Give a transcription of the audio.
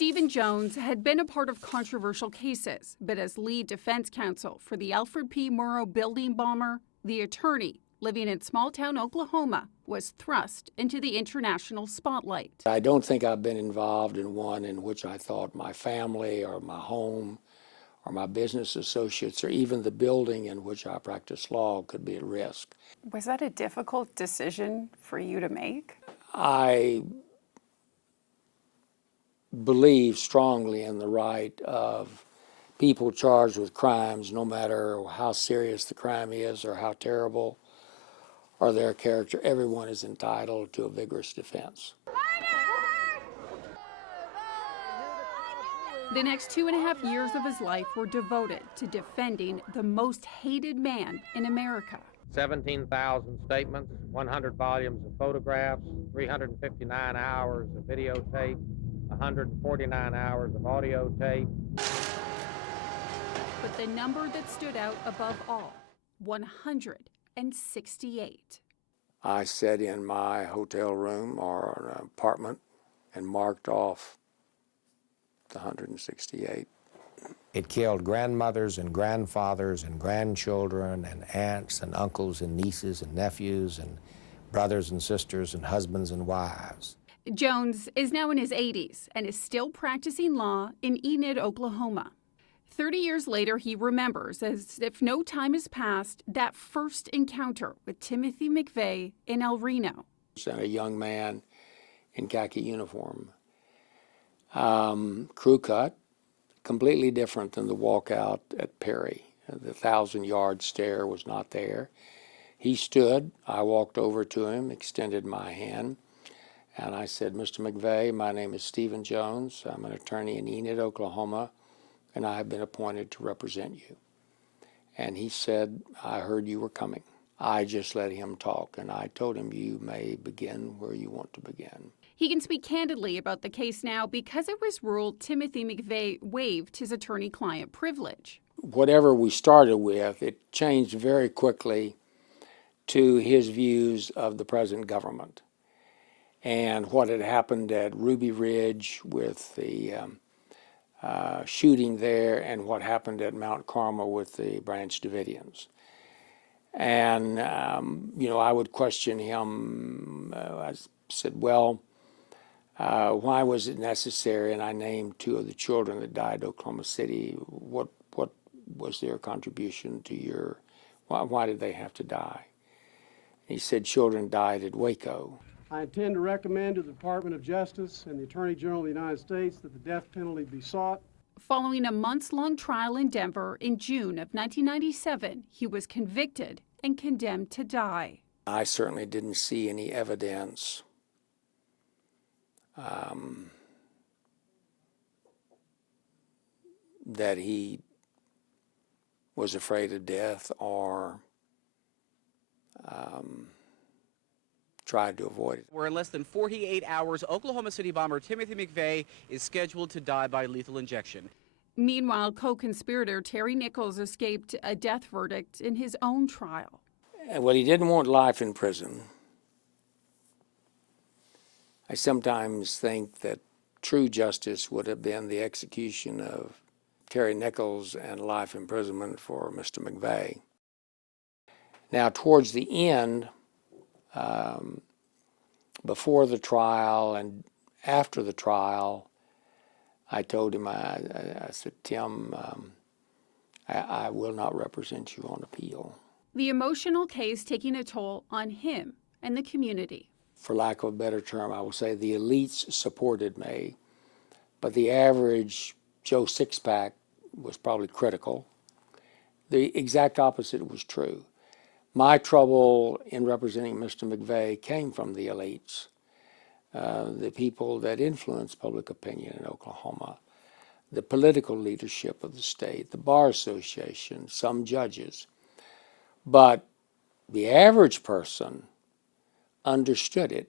Stephen Jones had been a part of controversial cases, but as lead defense counsel for the Alfred P. Murrah building bomber, the attorney living in small-town Oklahoma was thrust into the international spotlight. I don't think I've been involved in one in which I thought my family or my home or my business associates or even the building in which I practice law could be at risk. Was that a difficult decision for you to make? I believe strongly in the right of people charged with crimes, no matter how serious the crime is or how terrible or their character. Everyone is entitled to a vigorous defense. The next 2.5 years of his life were devoted to defending the most hated man in America. 17,000 statements, 100 volumes of photographs, 359 hours of videotape, 149 hours of audio tape. But the number that stood out above all, 168. I sat in my hotel room or an apartment and marked off the 168. It killed grandmothers and grandfathers and grandchildren and aunts and uncles and nieces and nephews and brothers and sisters and husbands and wives. Jones is now in his 80s and is still practicing law in Enid, Oklahoma. 30 years later, he remembers, as if no time has passed, that first encounter with Timothy McVeigh in El Reno. And a young man in khaki uniform. Crew cut, completely different than the walkout at Perry. The 1,000-yard stare was not there. He stood. I walked over to him, extended my hand, and I said, "Mr. McVeigh, my name is Stephen Jones. I'm an attorney in Enid, Oklahoma, and I have been appointed to represent you." And he said, "I heard you were coming." I just let him talk, and I told him, "You may begin where you want to begin." He can speak candidly about the case now because it was ruled Timothy McVeigh waived his attorney-client privilege. Whatever we started with, it changed very quickly to his views of the present government and what had happened at Ruby Ridge with the shooting there and what happened at Mount Carmel with the Branch Davidians. And, I would question him. I said, "Well, why was it necessary?" And I named two of the children that died in Oklahoma City. What was their contribution to your, why did they have to die? He said, "Children died at Waco." I intend to recommend to the Department of Justice and the Attorney General of the United States that the death penalty be sought. Following a months-long trial in Denver in June of 1997, he was convicted and condemned to die. I certainly didn't see any evidence that he was afraid of death or tried to avoid it. Where in less than 48 hours, Oklahoma City bomber Timothy McVeigh is scheduled to die by lethal injection. Meanwhile, co-conspirator Terry Nichols escaped a death verdict in his own trial. Well, he didn't want life in prison. I sometimes think that true justice would have been the execution of Terry Nichols and life imprisonment for Mr. McVeigh. Now, towards the end, before the trial and after the trial, I told him, I said, "Tim, I will not represent you on appeal." The emotional case taking a toll on him and the community. For lack of a better term, I will say the elites supported me, but the average Joe Sixpack was probably critical. The exact opposite was true. My trouble in representing Mr. McVeigh came from the elites, the people that influence public opinion in Oklahoma, the political leadership of the state, the Bar Association, some judges. But the average person understood it